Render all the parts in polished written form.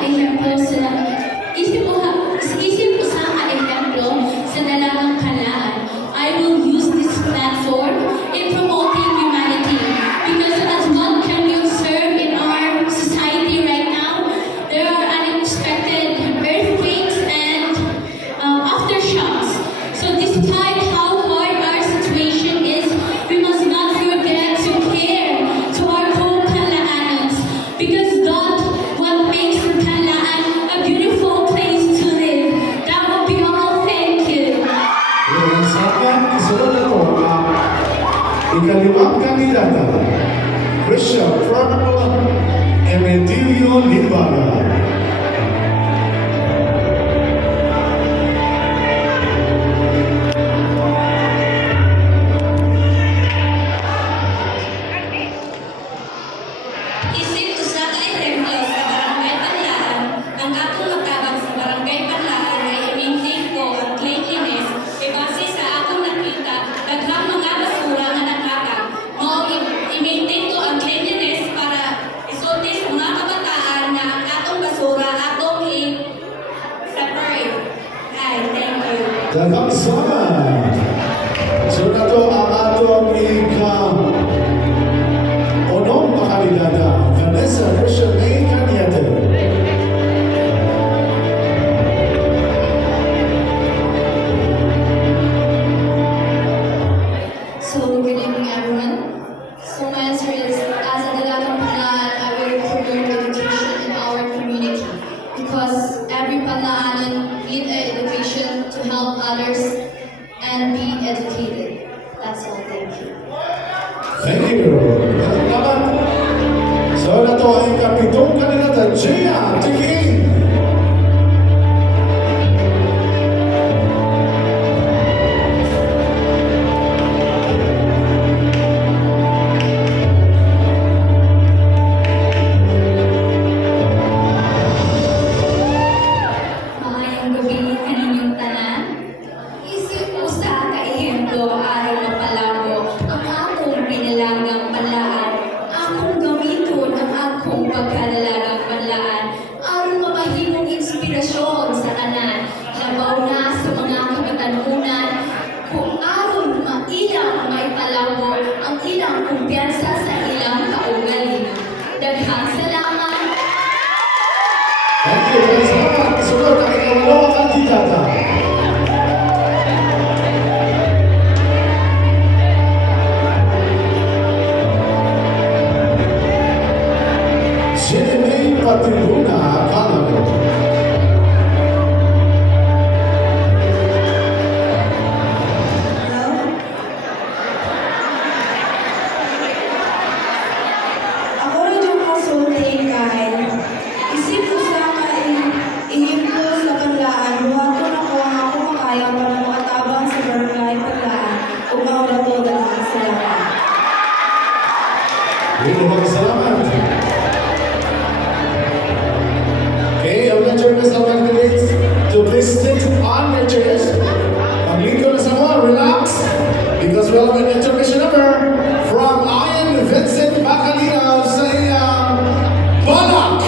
kaehemplo sa isip ko sa kaehemplo sa dalagang kalaan. I will use this platform in promoting humanity because as what can you observe in our society right now, there are unexpected earthquakes and aftershocks. So despite how hard our situation is, we must not forget to care to our co-Kalaanons because that what makes Kalaan a beautiful place to live. That will be all. Thank you. Sa kasunod na ito, ikalimang kandidata, Christian Purple Emedilio Libaga. Isip ko sa ka-ehemplo sa Barangay Panlaan, ang akong matabang sa Barangay Panlaan ay i-maintain ko ang cleanliness e base sa akong nakita, daghang mga basura nga nakatag. Mao i-maintain ko ang cleanliness para isulti sa mga kabataan na ang atong basura atong i-separate. Hi, thank you. Daghang salamat. So na to ang atong onong makandidata, Vanessa Christian A. Cañete. So, good evening, everyone. So, my answer is, as a Dalagang Panlaan, I will promote education in our community because every Panlaanan need education to help others and be educated. That's all. Thank you. Thank you. Salamat. So na to ang kapitong kandidata, Gia Tiking. Maayong gabi kaninyong tanan. Isip ko sa kaehemplo araw mapalabo ang akong pinalagang panlaan. Akong gamiton ang akong pagkalalagang panlaan. Aron mamahimong inspirasyon sa tanan. Labaw na sa mga kabatanunan. Kung aron mailang maipalabo ang ilang kumpiyansa sa ilang kaugalingon. Daghang salamat. Thank you. Salamat. Sunod ang ikalawang kandidata. Jenny Patribuna Calago. Ako rin yung kasulti kay isip ko sa ihimpo sa Panlaan, buhaton ako ang ako makaya para makatabang sa Barangay Panlaan ug maura to daghang salamat. Salamat. Okay, I'm going to request our candidates to please sit on your chairs. Maglinggo na sa mga, relax. Because we'll have an intermission number from Ian Vincent Bacalina sa Balak.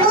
Ako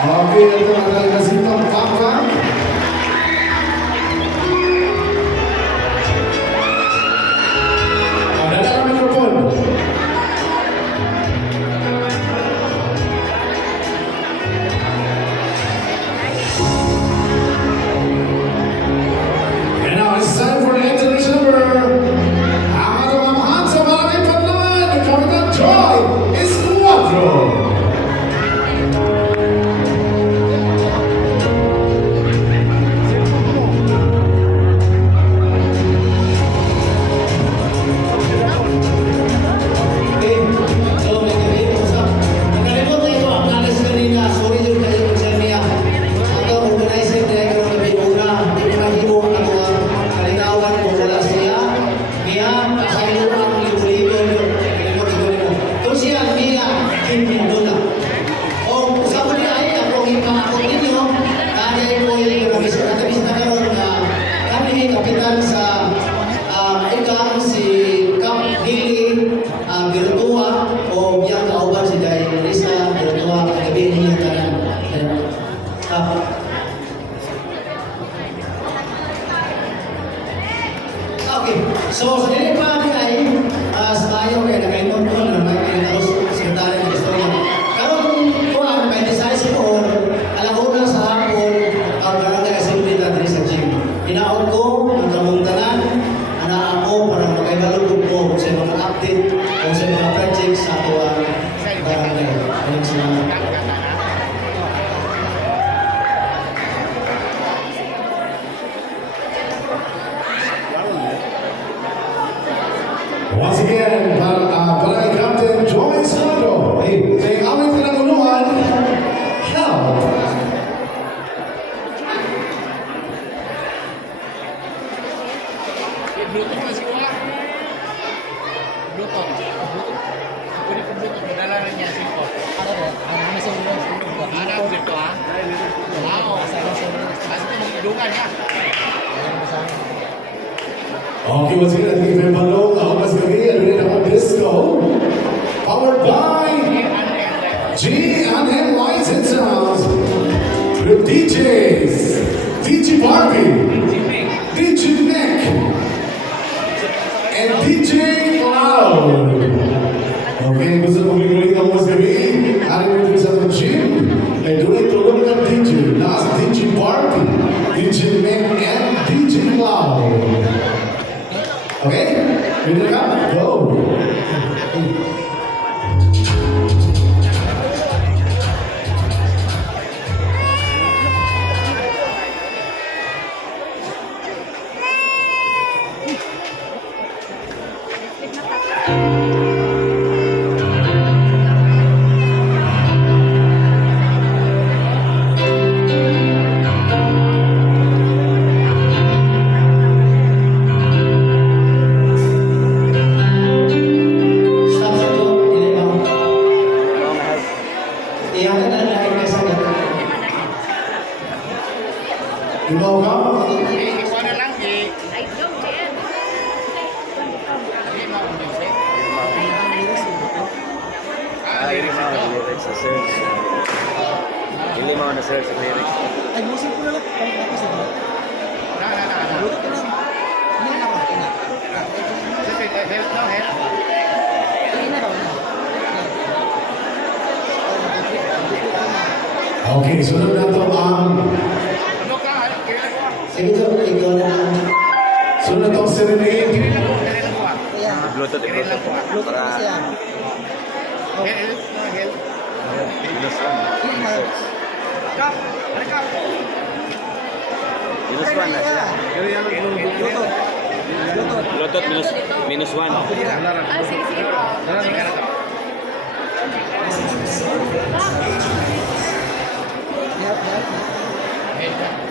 Okay, ito ang talaga sitong Papa. Dala ang mikrofon. And now it's time for the introduction number. Ang ating mamahan sa Barangay Panlan, Kapitan Joy Escuadro. Okay, so may gabi po sa nakalimutan ito ang nalis kanina. Sorry yung kayo kung siya niya. Ako, organizer director ng gabi una. Hindi ko mahimo ang ako ang kalinawan kung wala siya. Niya, sa iyo ang libo-libo yung kalimutan ko nito. Kung siya, niya, Kim Minduna. O, sa ko niya ay ako ipangakot ninyo. Kaya ko yung katabis na karoon na kami kapitan sa ikang si Cap Dili Virtua o biyang kauban si Day Risa Virtua kagabi ninyo tanan. Okay, so sa dili pa kami ay sa tayo kaya nakaingon ko na nakaingon sa sekretary ng istorya. Karon ko ang may decisive or alauna sa hapon ang barangay assembly na diri sa gym. Hinaot ko ang kamong tanan ana ako para makaibalog ko sa mga update o sa mga projects sa ato ang barangay. Ayun salamat. Once again, Barangay Captain Joy Escuadro. Saying aming pinaguluhan, help. Bluetooth kasi ko lang. Bluetooth. Pwede ko Bluetooth. Madala rin niya SIM ko. Ano ba? Ano na sa ulo? Hanap SIM ko ha? Wow. Kasi ito magdugan ha. Okay, once again, ating ipinapalong ang mas gabi, ano rin ang disco. Powered by G&M Lights and Sounds. With DJs, DJ Barbie, DJ Nick, and DJ Cloud. Okay, gusto mo bumili ang mas gabi? Ano rin sa itong gym? Ay doon ay tulong ng DJ. Nasa DJ Barbie, DJ Nick, and DJ Cloud. Okay? Ready to go? Go! Stop sa to, dili ba? Iyan na lang kay sa gabi. Ikaw ka? Ikuha na lang eh. Hindi mo ang music. Lyrics ito. Lyrics sa search. Hindi mo na search sa lyrics. Ay, musik ko na lang. Pang tapos na. Na. Bluetooth ko lang. Hindi na ako. Ina. Sige, help now, help. Ina raw na. Okay, sunod na ito ang Ano ka? Kailan ko ah? Sige to, ikaw na lang. sunod na ito ang serenade. Kailan ko ah? Kaya, Bluetooth, Kailan lang ko ah? Bluetooth kasi yan. Help, no, help. Minus one. Ina. Kap! Ano kap? Minus one na sila. Bluetooth. Bluetooth. Bluetooth minus one. Sige na to. Yap, yap. Help.